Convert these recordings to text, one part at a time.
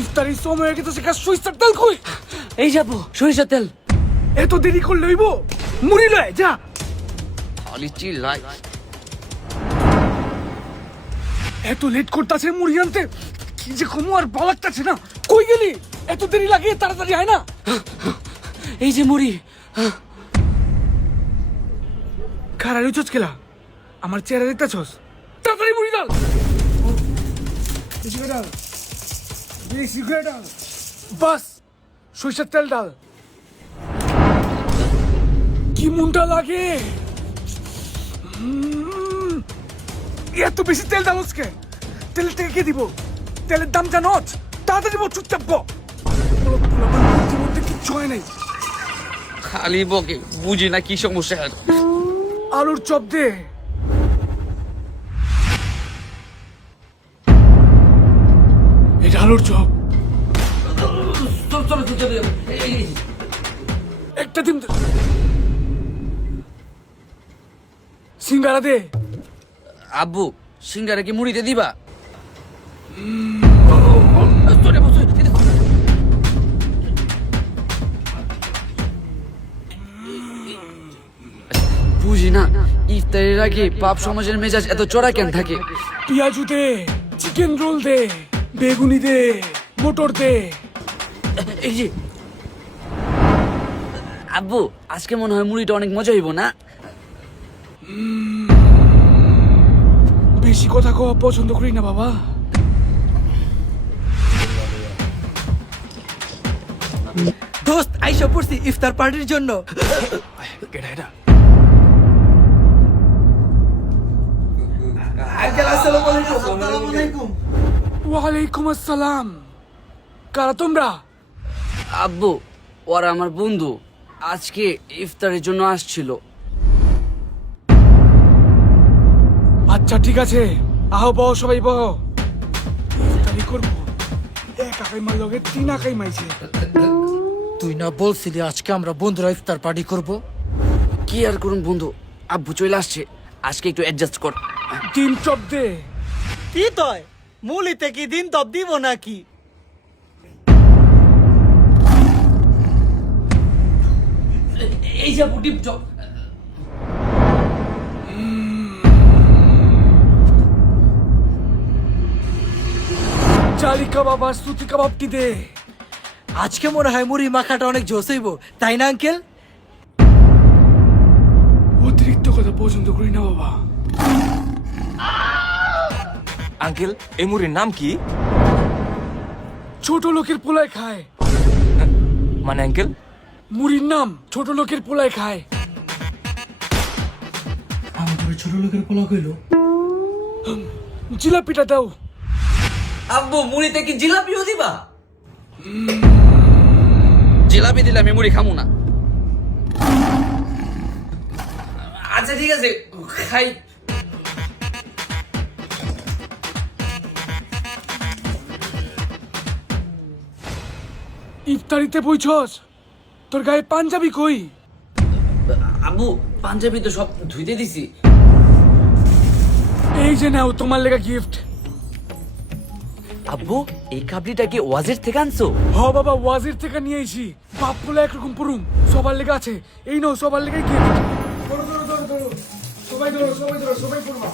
ইফতারির সময় হয়ে গেছে, সরিষার তেল কই? এই যাবো সরিষার তেল। এত দেরি করলে হইব? মুড়ি লয় যা। খালি চিল্লাই। এত লেট করতেছে মুড়ি আনতে, কি যে কমু আর ভালো লাগতেছে না। কই গেলি? এত দেরি লাগে, তাড়াতাড়ি হয় না? এই যে মুড়ি। খারাপ হইছস খেলা, আমার চেহারা দেখতেছস? তাড়াতাড়ি মুড়ি ডাল, বেশি করে ডাল, বেশি করে ডাল। বাস, সরিষার তেল ডাল। কি মুন্ডা লাগে, এত বেশি তেল ডাল কে? তেলের থেকে কে দিব? তেলের দাম জানোস? তাড়াতাড়ি বল, চুপচাপ বল। কিচ্ছু হয় নাই। খালি বকে, বুঝি না কি সমস্যা। আলুর চপ দে। এটা আলুর চপ। একটা দিন সিঙ্গারা দে। আব্বু, সিঙ্গারা কি মুড়িতে দিবা? বুঝি না ইফতারের আগে বাপ সমাজের মেজাজ এত চড়া কেন থাকে? পেঁয়াজু দে, চিকেন রোল দে, বেগুনি দে, মটর দে। এই যে আব্বু, আজকে মনে হয় মুড়িটা অনেক মজা হইব না? বেশি কথা কওয়া পছন্দ করি না বাবা। দোস্ত, আইসা পড়ছি ইফতার পার্টির জন্য। কেডা এটা? ওয়ালাইকুম আসসালাম। কারা তোমরা? আব্বু, ওরা আমার বন্ধু, আজকে ইফতারের জন্য আসছিল। আচ্ছা ঠিক আছে, আহ বহ, সবাই বহ। ইফতারি করবো, এক আকাই মার লগে তিন আকাই মাইছে। তুই না বলছিলি আজকে আমরা বন্ধুরা ইফতার পার্টি করব? কি আর করুন বন্ধু, আব্বু চলে আসছে, আজকে একটু অ্যাডজাস্ট কর। ডিম চপ দে। কি তয় মুলিতে কি দিন তব দিব নাকি? এই যাবো ডিপ চপ। চালি কাবাব আর সুতি কাবাবটি দে। আজকে মনে হয় মুড়ি মাখাটা অনেক জোশ হইব, তাই না আঙ্কেল? অতিরিক্ত কথা পছন্দ করি না বাবা। আঙ্কেল, এই মুড়ির নাম কি? ছোট লোকের পোলায় খায়। মানে আঙ্কেল, মুড়ির নাম ছোট লোকের পোলায় খায়। আমাদের ছোট লোকের পোলা কইলো। জিলাপিটা দাও। আব্বু, মুড়িতে কি জিলাপিও দিবা? জিলাপি দিলে আমি মুড়ি খামু না। আচ্ছা ঠিক আছে, খাই। ইফতারিতে বইছস? তোর গায়ে পাঞ্জাবি কই? আব্বু, পাঞ্জাবি তো সব ধুইতে দিছি। এই যে নাও তোমার লেগা গিফট। আব্বু, এই কাবলিটা কি ওয়াজের থেকে আনছো? হ বাবা, ওয়াজির থেকে নিয়ে আইছি। বাপ বলে একরকম পড়ুম, সবার লেগা আছে। এই নাও, সবার লেগাই গিফট। ধরো ধরো ধরো ধরো, সবাই ধরো, সবাই ধরো, সবাই পড়বা।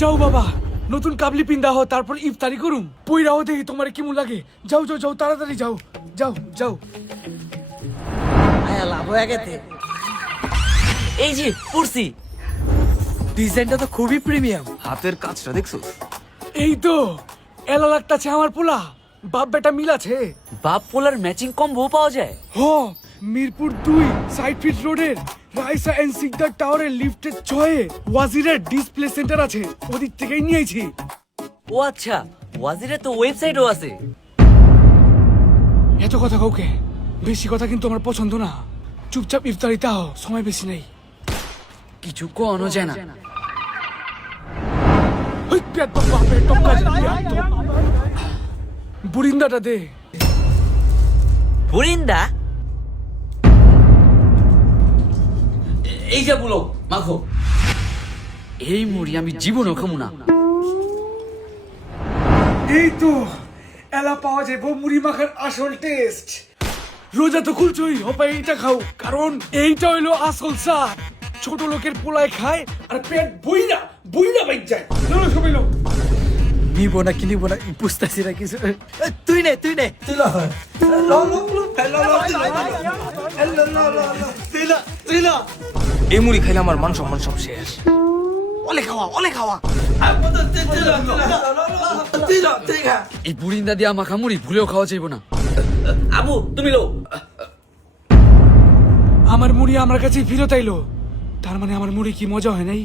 যাও বাবা, নতুন কাবলি পিন্দা হ, তারপর ইফতারি করুম। পইরাও দেখি তোমার কেমন লাগে। যাও যাও যাও, তাড়াতাড়ি যাও, যাও যাও। আয়া লাভ হয়ে গেছে। এই যে পড়ছি। ডিজাইনটা তো খুবই প্রিমিয়াম। হাতের কাজটা দেখছো? এই তো এলা লাগতাছে আমার পোলা। বাপ বেটা মিল আছে। বাপ পোলার ম্যাচিং কম্বো পাওয়া যায়? হ, মিরপুর 2 সাইড ফিট রোডের রাইসা এন্ড সিকদার টাওয়ারের লিফটের 6 ওয়াজিরের ডিসপ্লে সেন্টার আছে, ওদিক থেকেই নিয়েছি। ও আচ্ছা, ওয়াজিরে তো ওয়েবসাইটও আছে। এত কথা কাউকে, বেশি কথা কিন্তু আমার পছন্দ না। চুপচাপ ইফতারিতে আও, সময় বেশি নেই। কিছু কোনো যায় না। ওই পেট বাপে টপকা যায়। বুরিন্দাটা দে। বুরিন্দা? এই যে বলো মাখো। এই মুড়ি আমি জীবনও খামু না। এই তো এলা পাওয়া যাবে মুড়ি মাখার আসল টেস্ট। রোজা তো খুলছই, হপাই এইটা খাও, কারণ এইটা হইলো আসল স্বাদ। ছোট লোকের পোলায় খায় আর পেট বইরা বইরা বাইক যায়। চলো সবাই লো। নিব না কি নিব না বুঝতেছি না কিছু। তুই নে তুই নে তুই ল এই মুড়ি খাইলে আমার মান সম্মান সব শেষ। এই বুড়িন্দা দিয়া মাখা মুড়ি ভুলেও খাওয়া যাইব না। আবু তুমি লো। আমার মুড়ি আমার কাছে ফিরত আইলো, তার মানে আমার মুড়ি কি মজা হয় নাই?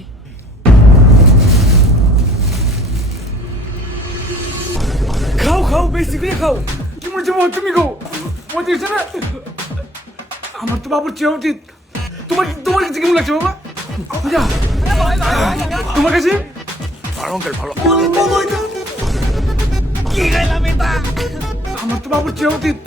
খাও খাও, বেশি করে খাও। কি মজা বাবা, তুমি খাও। মজা হচ্ছে না? আমার তো বাবুর চেয়ে উচিত। তোমার তোমার কাছে কেমন লাগছে বাবা? যা। তোমার কাছে ভালো আঙ্কেল ভালো। আমার তো বাবুর চেয়ে উচিত।